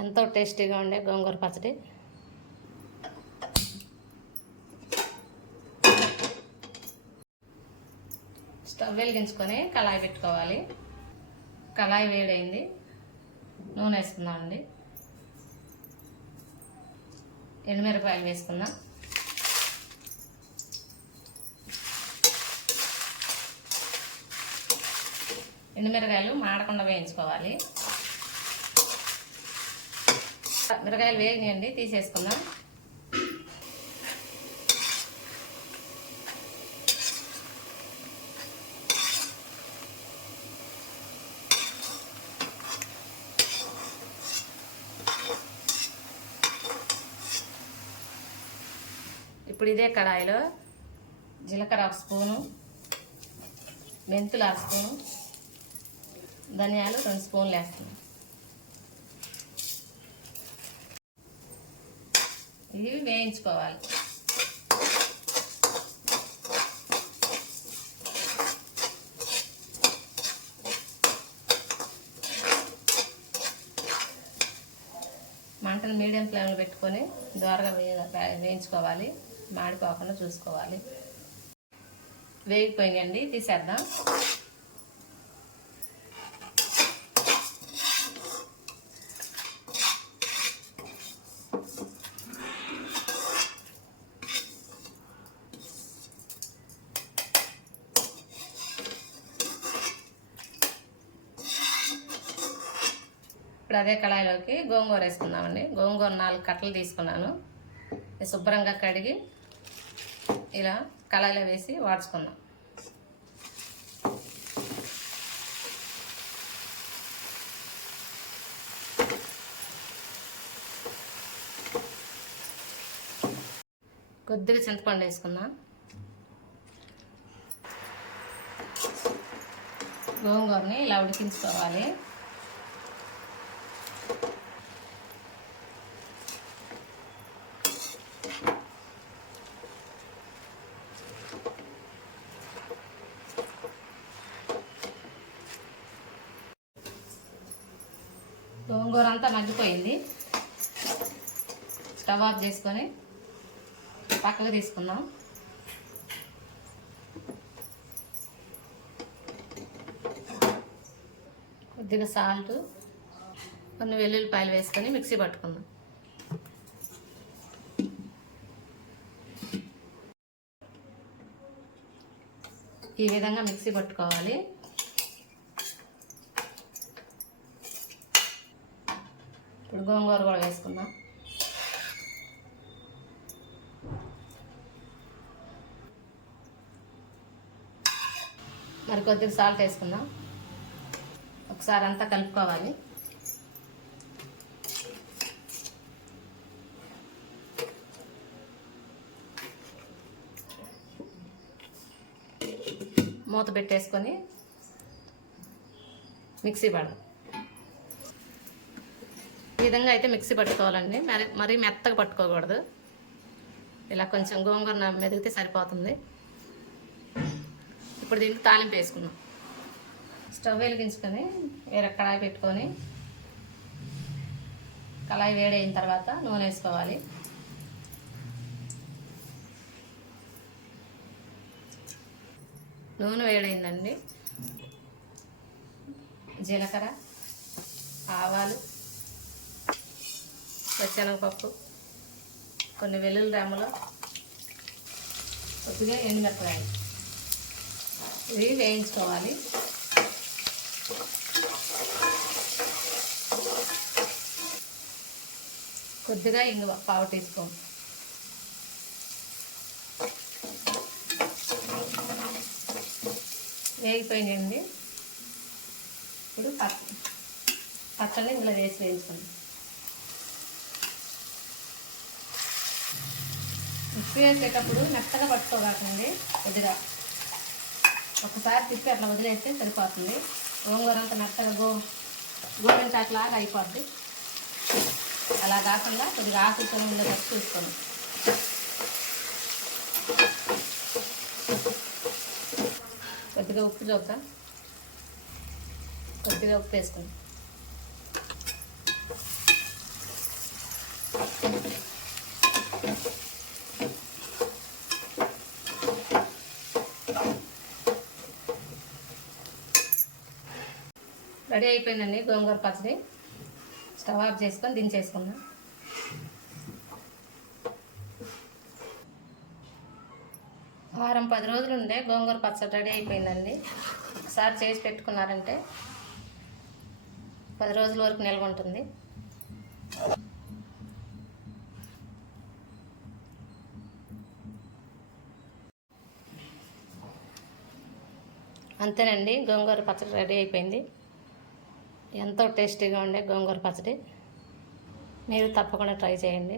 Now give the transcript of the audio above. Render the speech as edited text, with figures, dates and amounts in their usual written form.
ఎంతో టేస్టీగా ఉండే గోంగూర పచ్చడి. స్టవ్ వెలిగించుకొని కళాయి పెట్టుకోవాలి. కళాయి వేడైంది, నూనె వేసుకుందామండి. ఎండుమిరపకాయలు వేసుకుందాం. ఎండుమిరకాయలు మాడకుండా వేయించుకోవాలి. మిరకాయలు వేగినాయండి, తీసేసుకుందాం. ఇప్పుడు ఇదే కడాయిలో జీలకర్ర 1 స్పూను, మెంతులు 1 స్పూను, ధనియాలు 2 స్పూన్లు వేస్తున్నాం. ఇవి వేయించుకోవాలి. మంటను మీడియం ఫ్లేమ్లో పెట్టుకొని దోరగా వేయించుకోవాలి. మాడిపోకుండా చూసుకోవాలి. వేగిపోయిందండి, తీసేద్దాం. ఇప్పుడు అదే కళాయిలోకి గోంగూర వేసుకుందామండి. గోంగూర 4 కట్టలు తీసుకున్నాను. శుభ్రంగా కడిగి ఇలా కళాయిలో వేసి వాడ్చుకుందాం. కొద్దిగా చింతపండు వేసుకుందాం. గోంగూరని ఇలా ఉడికించుకోవాలి. గోంగూర అంతా మగ్గిపోయింది. స్టవ్ ఆఫ్ చేసుకొని పక్కకు తీసుకుందాం. కొద్దిగా సాల్ట్, కొన్ని వెల్లుల్లిపాయలు వేసుకొని మిక్సీ పట్టుకుందాం. ఈ విధంగా మిక్సీ పట్టుకోవాలి. ఇప్పుడు గోంగూర కూడా వేసుకుందాం. మరి కొద్దిగా సాల్ట్ వేసుకుందాం. ఒకసారి అంతా కలుపుకోవాలి. మూత పెట్టేసుకొని మిక్సీ పడదాం. ఈ విధంగా అయితే మిక్సీ పట్టుకోవాలండి. మరీ మెత్తగా పట్టుకోకూడదు. ఇలా కొంచెం గోంగూర మెదిగితే సరిపోతుంది. ఇప్పుడు దీనికి తాలింపు వేసుకుందాం. స్టవ్ వెలిగించుకొని వేరే కళాయి పెట్టుకొని కళాయి వేడైన తర్వాత నూనె వేసుకోవాలి. నూనె వేడైందండి. జీలకర్ర, ఆవాలు, పచ్చెనగపప్పు, కొన్ని వెల్లుల్లి రెమ్మలు, కొద్దిగా ఎండుమిరపకాయలు ఇవి వేయించుకోవాలి. కొద్దిగా ఇంగువ 1/2 టీ స్పూన్. వేగిపోయిందండి. ఇప్పుడు పచ్చడి ఇందులో వేసి వేయించుకోండి. మిక్సీ వేసేటప్పుడు మెత్తగా పట్టుకోకండి. కొద్దిగా ఒకసారి తిప్పి అట్లా వదిలేస్తే సరిపోతుంది. గోంగూర అంతా మెత్తగా గోరింటాకులాగా అయిపోద్ది. అలా కాకుండా కొద్దిగా ఆకుతో ఉండేటట్టు చూసుకోండి. కొద్దిగా ఉప్పు చూద్దాం. కొద్దిగా ఉప్పు వేసుకోండి. రెడీ అయిపోయిందండి గోంగూర పచ్చడి. స్టవ్ ఆఫ్ చేసుకొని దించేసుకుందాం. వారం 10 రోజులు ఉండే గోంగూర పచ్చడి రెడీ అయిపోయిందండి. ఒకసారి చేసి పెట్టుకున్నారంటే 10 రోజుల వరకు నిల్వ ఉంటుంది. అంతేనండి, గోంగూర పచ్చడి రెడీ అయిపోయింది. ఎంతో టేస్టీగా ఉండే గోంగూర పచ్చడి. మీరు తప్పకుండా ట్రై చేయండి.